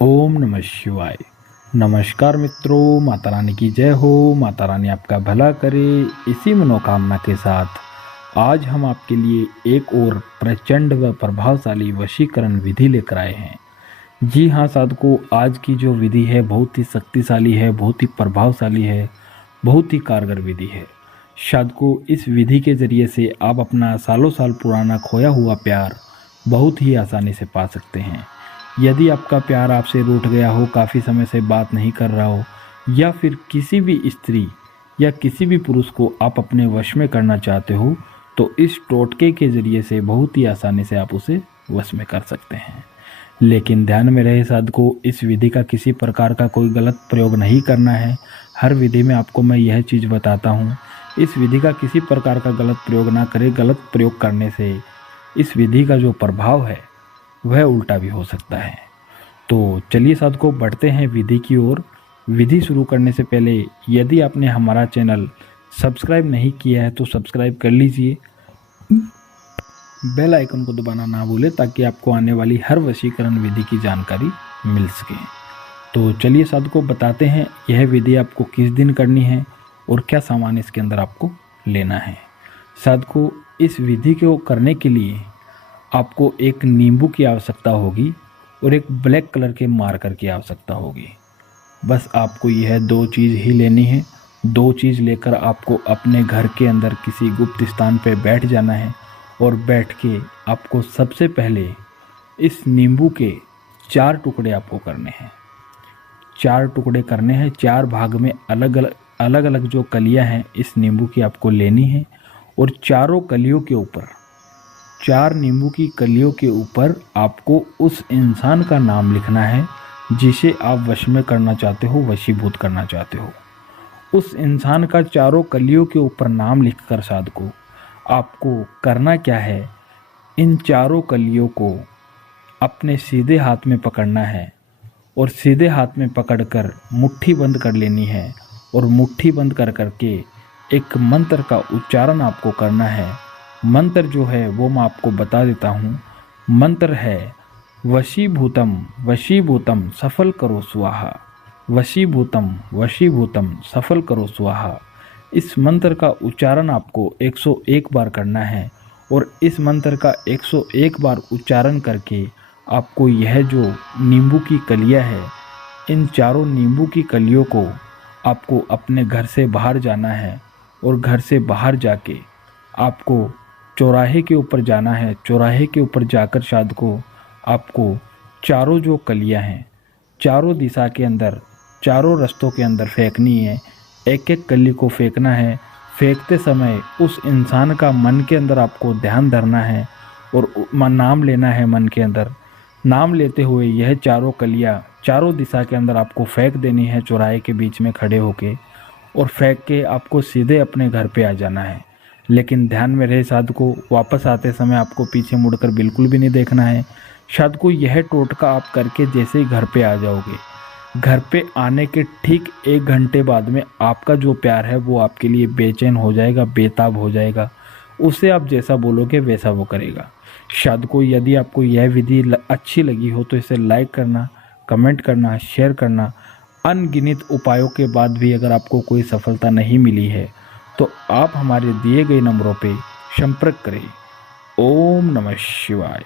ओम नमः शिवाय। नमस्कार मित्रों, माता रानी की जय हो। माता रानी आपका भला करे, इसी मनोकामना के साथ आज हम आपके लिए एक और प्रचंड व प्रभावशाली वशीकरण विधि लेकर आए हैं। जी हाँ साधकों, आज की जो विधि है बहुत ही शक्तिशाली है, बहुत ही प्रभावशाली है, बहुत ही कारगर विधि है। साधकों, इस विधि के जरिए से आप अपना सालों साल पुराना खोया हुआ प्यार बहुत ही आसानी से पा सकते हैं। यदि आपका प्यार आपसे रूठ गया हो, काफ़ी समय से बात नहीं कर रहा हो, या फिर किसी भी स्त्री या किसी भी पुरुष को आप अपने वश में करना चाहते हो, तो इस टोटके के ज़रिए से बहुत ही आसानी से आप उसे वश में कर सकते हैं। लेकिन ध्यान में रहे साधकों, इस विधि का किसी प्रकार का कोई गलत प्रयोग नहीं करना है। हर विधि में आपको मैं यह चीज़ बताता हूँ, इस विधि का किसी प्रकार का गलत प्रयोग ना करें। गलत प्रयोग करने से इस विधि का जो प्रभाव है वह उल्टा भी हो सकता है। तो चलिए साधकों, बढ़ते हैं विधि की ओर। विधि शुरू करने से पहले यदि आपने हमारा चैनल सब्सक्राइब नहीं किया है तो सब्सक्राइब कर लीजिए, बेल आइकन को दबाना ना भूलें ताकि आपको आने वाली हर वशीकरण विधि की जानकारी मिल सके। तो चलिए साधकों, बताते हैं यह विधि आपको किस दिन करनी है और क्या सामान इसके अंदर आपको लेना है। साधकों, इस विधि को करने के लिए आपको एक नींबू की आवश्यकता होगी और एक ब्लैक कलर के मार्कर की आवश्यकता होगी। बस आपको यह दो चीज़ ही लेनी है। दो चीज़ लेकर आपको अपने घर के अंदर किसी गुप्त स्थान पर बैठ जाना है और बैठ के आपको सबसे पहले इस नींबू के 4 टुकड़े आपको करने हैं। 4 टुकड़े करने हैं, 4 भाग में अलग अलग जो कलियां हैं इस नींबू की आपको लेनी है और चारों कलियों के ऊपर, 4 नींबू की कलियों के ऊपर आपको उस इंसान का नाम लिखना है जिसे आप वश में करना चाहते हो, वशीभूत करना चाहते हो। उस इंसान का चारों कलियों के ऊपर नाम लिखकर साधकों, आपको करना क्या है, इन चारों कलियों को अपने सीधे हाथ में पकड़ना है और सीधे हाथ में पकड़कर मुट्ठी बंद कर लेनी है और मुट्ठी बंद कर करके एक मंत्र का उच्चारण आपको करना है। मंत्र जो है वो मैं आपको बता देता हूँ। मंत्र है वशीभूतम वशीभूतम सफल करो स्वाहा, वशीभूतम वशीभूतम सफल करो स्वाहा। इस मंत्र का उच्चारण आपको 101 बार करना है और इस मंत्र का 101 बार उच्चारण करके आपको यह जो नींबू की कलियां है, इन चारों नींबू की कलियों को आपको अपने घर से बाहर जाना है और घर से बाहर जाके आपको चौराहे के ऊपर जाना है। चौराहे के ऊपर जाकर साधकों, आपको चारों जो कलियां हैं चारों दिशा के अंदर, चारों रास्तों के अंदर फेंकनी है। एक एक कली को फेंकना है। फेंकते समय उस इंसान का मन के अंदर आपको ध्यान धरना है और नाम लेना है। मन के अंदर नाम लेते हुए यह चारों कलियां चारों दिशा के अंदर आपको फेंक देनी है, चौराहे के बीच में खड़े होके, और फेंक के आपको सीधे अपने घर पे आ जाना है। लेकिन ध्यान में रहे साधकों, वापस आते समय आपको पीछे मुड़कर बिल्कुल भी नहीं देखना है। साधकों, यह टोटका आप करके जैसे ही घर पे आ जाओगे, घर पे आने के ठीक 1 घंटे बाद में आपका जो प्यार है वो आपके लिए बेचैन हो जाएगा, बेताब हो जाएगा। उसे आप जैसा बोलोगे वैसा वो करेगा। साधकों, यदि आपको यह विधि अच्छी लगी हो तो इसे लाइक करना, कमेंट करना, शेयर करना। अनगिनत उपायों के बाद भी अगर आपको कोई सफलता नहीं मिली है तो आप हमारे दिए गए नंबरों पे संपर्क करें। ओम नमः शिवाय।